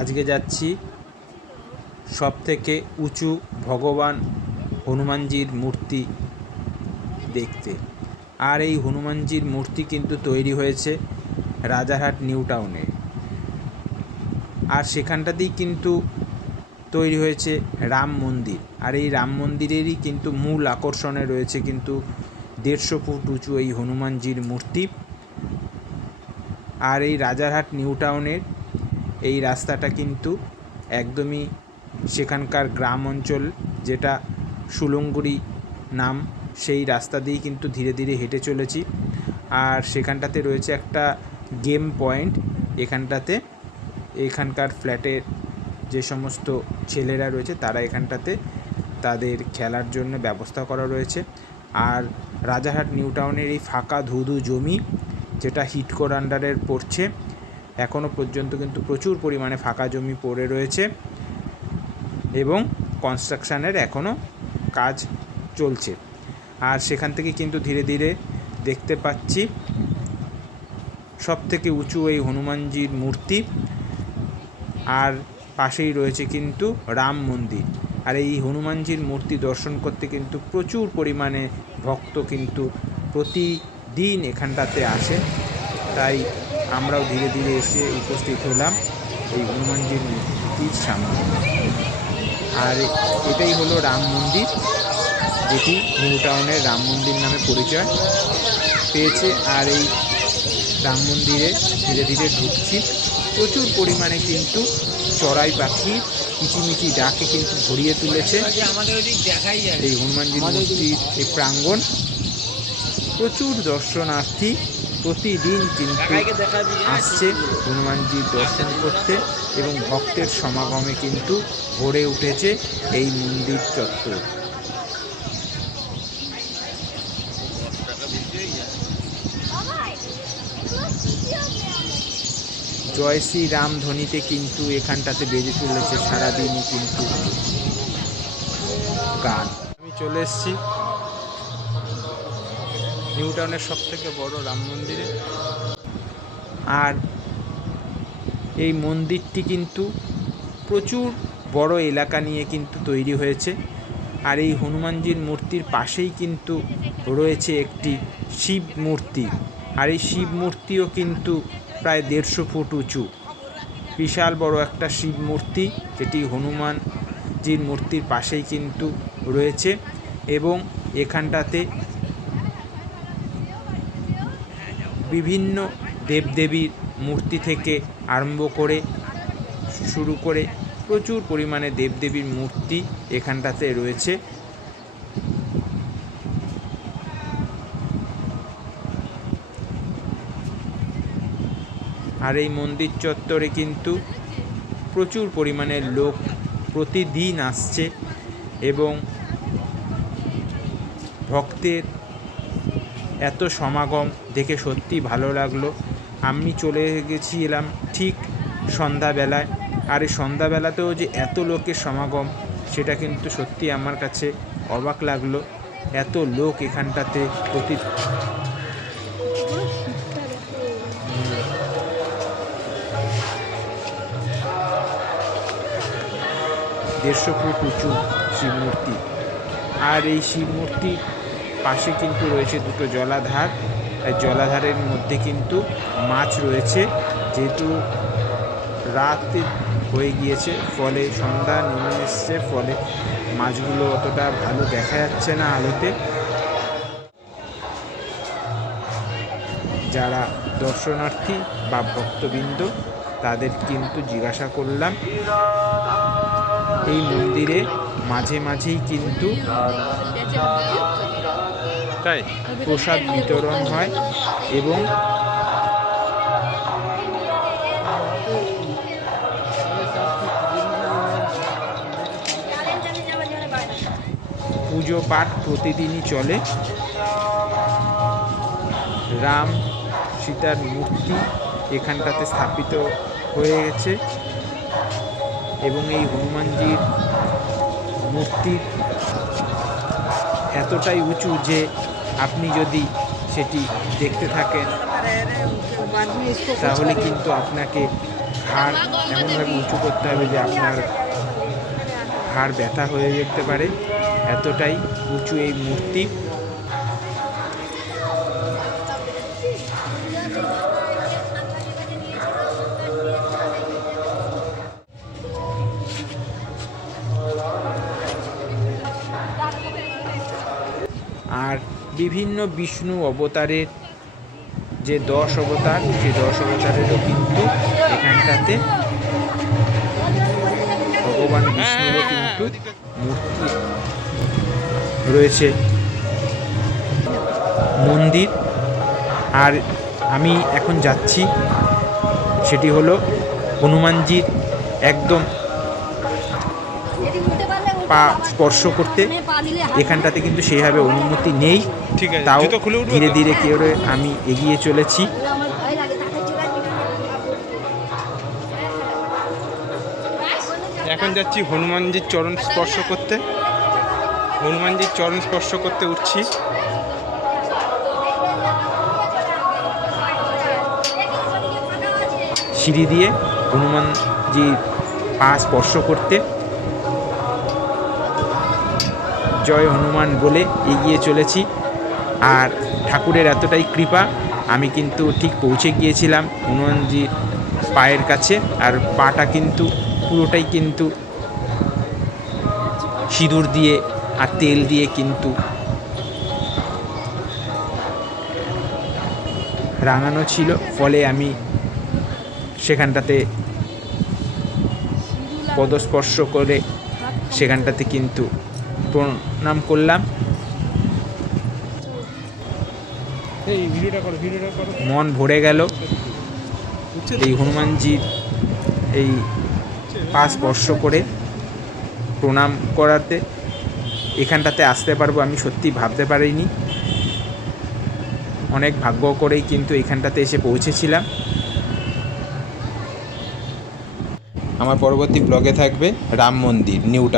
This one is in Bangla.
আজকে যাচ্ছি সবথেকে উঁচু ভগবান হনুমানজির মূর্তি দেখতে। আর এই হনুমানজির মূর্তি কিন্তু তৈরি হয়েছে রাজারহাট নিউ টাউনে। আর সেখানটাতেই কিন্তু তৈরি হয়েছে রাম মন্দির। আর এই রাম মন্দিরেরই কিন্তু মূল আকর্ষণে রয়েছে কিন্তু 150 ফুট উঁচু এই হনুমানজির মূর্তি। আর এই রাজারহাট নিউ টাউনের এই রাস্তাটা কিন্তু একদমই সেখানকার গ্রাম অঞ্চল, যেটা সুলঙ্গুড়ি নাম, সেই রাস্তা দিয়েই কিন্তু ধীরে ধীরে হেঁটে চলেছি। আর সেখানটাতে রয়েছে একটা গেম পয়েন্ট। এখানকার ফ্ল্যাটের যে সমস্ত ছেলেরা রয়েছে তারা এখানটাতে তাদের খেলার জন্য ব্যবস্থা করা রয়েছে। আর রাজারহাট নিউ টাউনের এই ফাঁকা ধুধু জমি, যেটা হিডকোর আন্ডারের পড়ছে, এখনও পর্যন্ত কিন্তু প্রচুর পরিমাণে ফাঁকা জমি পড়ে রয়েছে এবং কনস্ট্রাকশানের এখনও কাজ চলছে। আর সেখান থেকে কিন্তু ধীরে ধীরে দেখতে পাচ্ছি সবথেকে উঁচু এই হনুমানজির মূর্তি। আর পাশেই রয়েছে কিন্তু রাম মন্দির। আর এই হনুমানজির মূর্তি দর্শন করতে কিন্তু প্রচুর পরিমাণে ভক্ত কিন্তু প্রতিদিন এখানটাতে আসে। তাই আমরাও ধীরে ধীরে এসে উপস্থিত হলাম এই হনুমানজির মূর্তির সামনে। আর এটাই হলো রাম মন্দির, যেটি নিউ টাউনের রাম মন্দির নামে পরিচয় পেয়েছে। আর এই রাম মন্দিরে ধীরে ধীরে ঢুকছি। প্রচুর পরিমাণে কিন্তু চড়াই পাখির কিচিমিচি ডাকে কিন্তু ভরিয়ে তুলেছে এই হনুমানজির মূর্তির এই প্রাঙ্গণ। প্রচুর দর্শনার্থী প্রতিদিন কিন্তু আসছে হনুমানজির দর্শন করতে এবং ভক্তের সমাগমে কিন্তু ভরে উঠেছে এই মন্দির চত্বর। জয় শ্রী রাম ধ্বনিতে কিন্তু এখানটাতে বেজে চলেছে সারাদিনই কিন্তু গান। আমি চলে এসেছি নিউ টাউনের সবথেকে বড় রাম মন্দিরে। আর এই মন্দিরটি কিন্তু প্রচুর বড় এলাকা নিয়ে কিন্তু তৈরি হয়েছে। আর এই হনুমানজির মূর্তির পাশেই কিন্তু রয়েছে একটি শিব মূর্তি। আর এই শিব মূর্তিও কিন্তু প্রায় 150 ফুট উঁচু, বিশাল বড় একটা শিব মূর্তি, যেটি হনুমানজির মূর্তির পাশেই কিন্তু রয়েছে। এবং এখানটাতে বিভিন্ন দেবদেবীর মূর্তি থেকে আরম্ভ করে শুরু করে প্রচুর পরিমাণে দেবদেবীর মূর্তি এখানটাতে রয়েছে। আর এই মন্দির চত্বরে কিন্তু প্রচুর পরিমাণে লোক প্রতিদিন আসছে এবং ভক্তের এত সমাগম দেখে সত্যি ভালো লাগলো। আমি চলে গেছিলাম ঠিক সন্ধ্যাবেলায়। আর এই সন্ধ্যাবেলাতেও যে এত লোকের সমাগম, সেটা কিন্তু সত্যি আমার কাছে অবাক লাগলো। এত লোক এখানটাতে 150 ফুট উঁচু শিব মূর্তি। আর এই শিব মূর্তির পাশে কিন্তু রয়েছে দুটো জলাধার। জলাধারের মধ্যে কিন্তু মাছ রয়েছে। যেহেতু রাতে হয়ে গিয়েছে, ফলে সন্ধ্যা নেমে এসছে, ফলে মাছগুলো অতটা ভালো দেখা যাচ্ছে না আলোতে। যারা দর্শনার্থী বা ভক্তবৃন্দ তাদের কিন্তু জিজ্ঞাসা করলাম, এই মন্দিরে মাঝে মাঝেই কিন্তু প্রসাদ বিতরণ হয় এবং পুজো পাঠ প্রতিদিনই চলে। রাম সীতার মূর্তি এখানটাতে স্থাপিত হয়ে গেছে এবং এই হনুমানজির মূর্তি এতটাই উঁচু যে আপনি যদি সেটি দেখতে থাকেন তাহলে কিন্তু আপনাকে আর এমনভাবে উঁচু করতে হবে যে আপনার হাড় ব্যথা হয়ে যেতে পারে, এতটাই উঁচু এই মূর্তি। আর বিভিন্ন বিষ্ণু অবতারের যে 10 অবতার, সেই 10 অবতারেরও কিন্তু এখানটাতে ভগবান বিষ্ণুরও কিন্তু মূর্তি রয়েছে, মন্দির। আর আমি এখন যাচ্ছি, সেটি হলো হনুমানজির একদম পা স্পর্শ করতে। এখানটাতে কিন্তু সেইভাবে অনুমতি নেই, তাও ধীরে ধীরে করে আমি এগিয়ে চলেছি। এখন যাচ্ছি হনুমানজির চরণ স্পর্শ করতে, হনুমানজির চরণ স্পর্শ করতে উঠছি। সিঁড়ি দিয়ে হনুমানজির পা স্পর্শ করতে জয় হনুমান বলে এগিয়ে চলেছি। আর ঠাকুরের এতটাই কৃপা, আমি কিন্তু ঠিক পৌঁছে গিয়েছিলাম হনুমানজির পায়ের কাছে। আর পাটা কিন্তু পুরোটাই কিন্তু সিঁদুর দিয়ে আর তেল দিয়ে কিন্তু রাঙানো ছিল, ফলে আমি সেখানটাতে পদস্পর্শ করে সেখানটাতে কিন্তু প্রণাম করলাম। মন ভরে গেল এই হনুমানজির এই পা স্পর্শ করে প্রণাম করাতে। এখানটাতে আসতে পারবো আমি সত্যি ভাবতে পারিনি, অনেক ভাগ্য করেই কিন্তু এখানটাতে এসে পৌঁছেছিলাম। আমার পরবর্তী ব্লগে থাকবে রাম মন্দির নিউ টাউন।